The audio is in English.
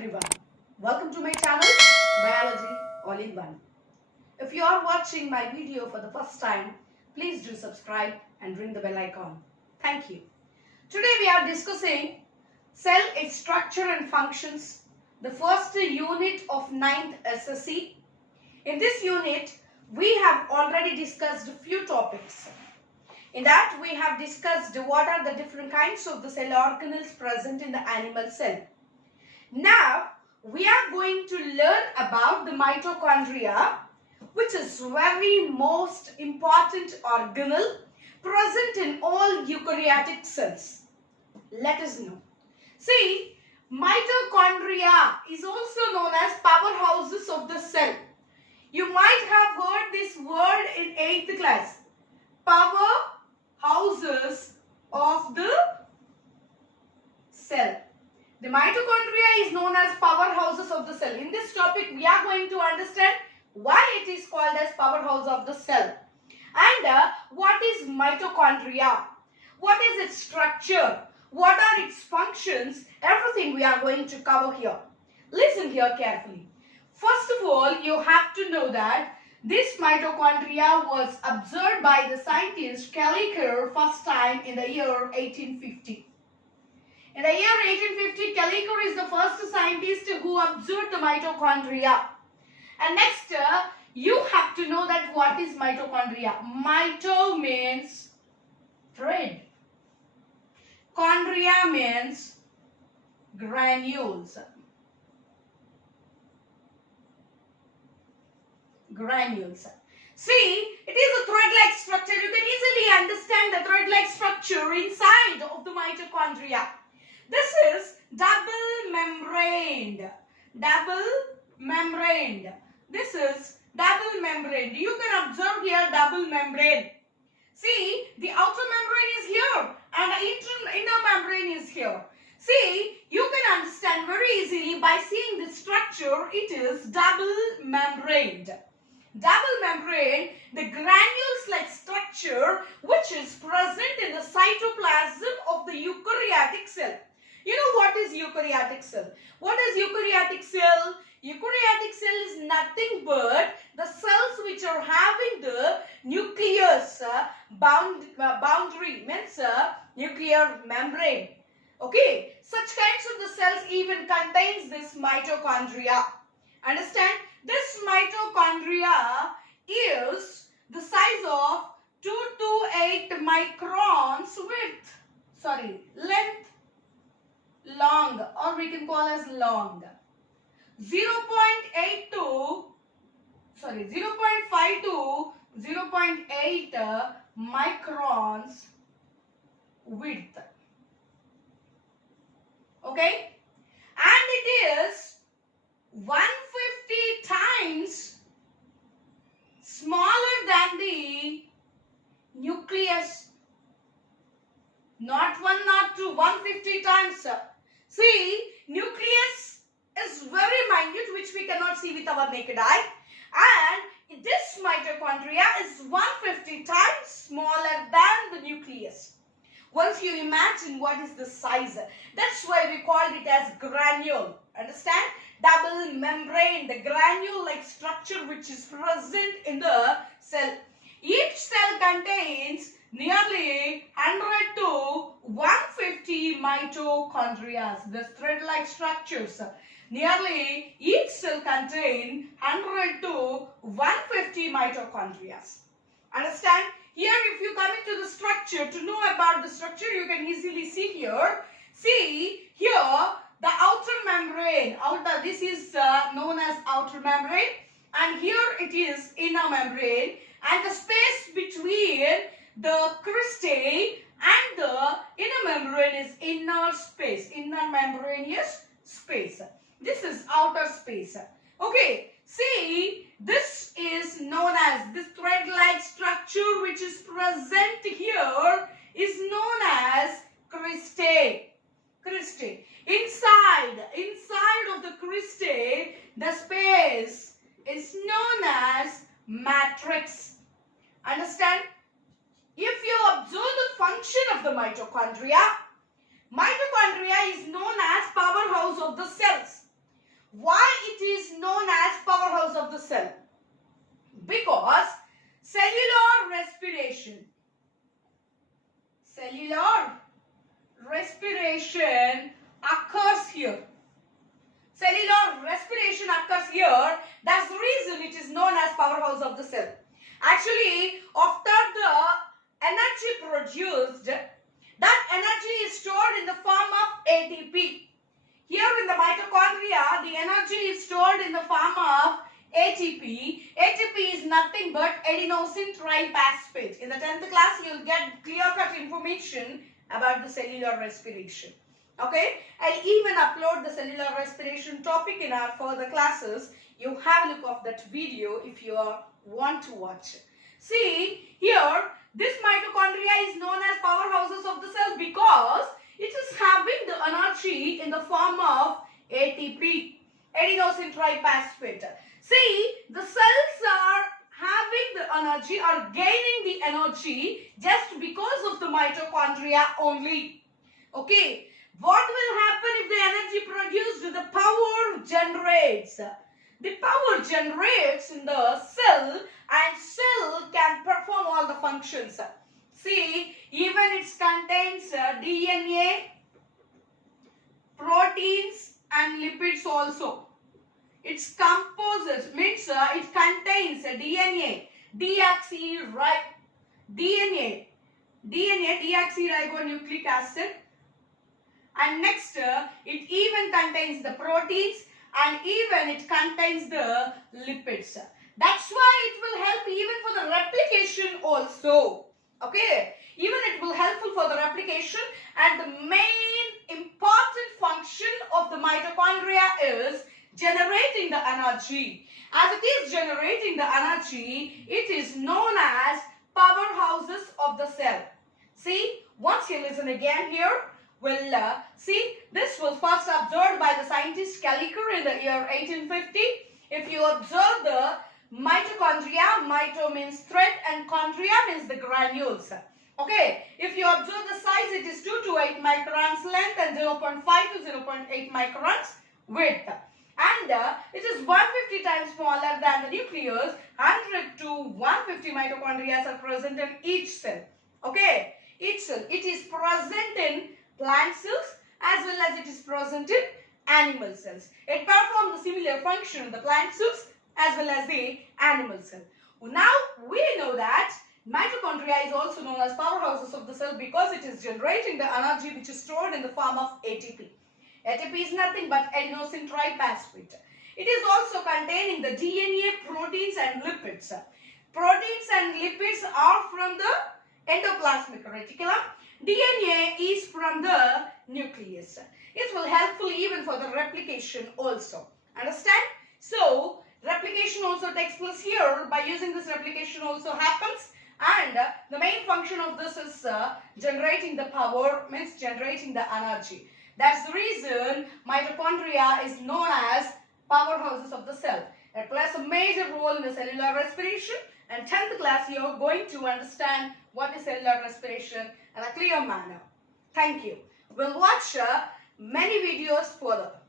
everyone. Welcome to my channel, Biology All-in-One. If you are watching my video for the first time, please do subscribe and ring the bell icon. Thank you. Today we are discussing cell, its structure and functions, the first unit of 9th SSC. In this unit, we have already discussed a few topics. In that, we have discussed what are the different kinds of the cell organelles present in the animal cell. Now, we are going to learn about the mitochondria, which is very most important organelle present in all eukaryotic cells. Let us know. See, mitochondria is also known as powerhouses of the cell. You might have heard this word in 8th class. Powerhouses of the cell. The mitochondria is known as powerhouses of the cell. In this topic, we are going to understand why it is called as powerhouse of the cell. And what is mitochondria? What is its structure? What are its functions? Everything we are going to cover here. Listen here carefully. First of all, you have to know that this mitochondria was observed by the scientist Kelliker first time in the year 1850. In the year 1850, Kelliker is the first scientist who observed the mitochondria. And next, you have to know that what is mitochondria. Mito means thread. Chondria means granules. Granules. See, it is a thread-like structure. You can easily understand the thread-like structure inside of the mitochondria. This is double membraned. Double membraned. This is double membraned. You can observe here double membrane. See, the outer membrane is here and the inner membrane is here. See, you can understand very easily by seeing the structure. It is double membraned. Double membrane, the granules-like structure which is present in the cytoplasm of the eukaryotic cell. You know what is eukaryotic cell? What is eukaryotic cell? Eukaryotic cell is nothing but the cells which are having the nucleus boundary, means nuclear membrane. Okay, such kinds of the cells even contains this mitochondria. Understand? This mitochondria is the size of 2 to 8 microns length, long, or we can call as long. 0.5 to 0.8 microns width. Okay? And it is 150 times smaller than the nucleus. Not 1, not 2, 150 times. See, nucleus is very minute, which we cannot see with our naked eye. And this mitochondria is 150 times smaller than the nucleus. Once you imagine what is the size, that's why we called it as granule. Understand? Double membrane, the granule-like structure which is present in the cell. Each cell contains nearly 100 to 150 mitochondria, the thread-like structures. Nearly each cell contains 100 to 150 mitochondria. Understand? Here, if you come into the structure, to know about the structure, you can easily see here. See, here, the outer membrane, this is known as outer membrane, and here it is inner membrane, and the space between the cristae and the inner membrane is inner space. Inner membranous space. This is outer space. Okay, see, this is known as, this thread-like structure which is present here is known as cristae. Cristae. Inside of the cristae, the space is known as matrix. Understand? If you observe the function of the mitochondria, mitochondria is known as powerhouse of the cells. here. That's the reason it is known as powerhouse of the cell. Actually, after the energy produced, that energy is stored in the form of ATP. Here in the mitochondria, the energy is stored in the form of ATP. ATP is nothing but adenosine triphosphate. In the 10th class, you will get clear-cut information about the cellular respiration. Okay, I'll even upload the cellular respiration topic in our further classes. You have a look of that video if you want to watch it. See, here, this mitochondria is known as powerhouses of the cell because it is having the energy in the form of ATP, adenosine triphosphate. See, the cells are having the energy or gaining the energy just because of the mitochondria only. Okay, what will happen if the energy produced, the power generates? The power generates in the cell and cell can perform all the functions. See, even it contains DNA, proteins and lipids also. Its composite means it contains DNA, deoxyribonucleic acid, and next it even contains the proteins and even it contains the lipids. That's why it will help even for the replication also. Okay, even it will helpful for the replication, and the main important function of the mitochondria is generating the energy. As it is generating the energy, it is known as powerhouses of the cell. See, once you listen again here, we'll see this was first observed by the scientist Kaliker in the year 1850. If you observe the mitochondria, mito means thread and chondria means the granules. Okay, if you observe the size, it is 2 to 8 microns length and 0.5 to 0.8 microns width. And it is 150 times smaller than the nucleus. 100 to 150 mitochondria are present in each cell. Okay, each cell. It is present in plant cells as well as it is present in animal cells. It performs the similar function in the plant cells as well as the animal cell. Now we know that mitochondria is also known as powerhouses of the cell because it is generating the energy which is stored in the form of ATP. ATP is nothing but adenosine triphosphate. It is also containing the DNA, proteins and lipids. Proteins and lipids are from the endoplasmic reticulum. DNA is from the nucleus. It will helpful even for the replication also. Understand? So, replication also takes place here. By using this, replication also happens. And the main function of this is generating the power, means generating the energy. That's the reason mitochondria is known as powerhouses of the cell. It plays a major role in the cellular respiration, and 10th class you are going to understand what is cellular respiration in a clear manner. Thank you. We'll watch many videos further.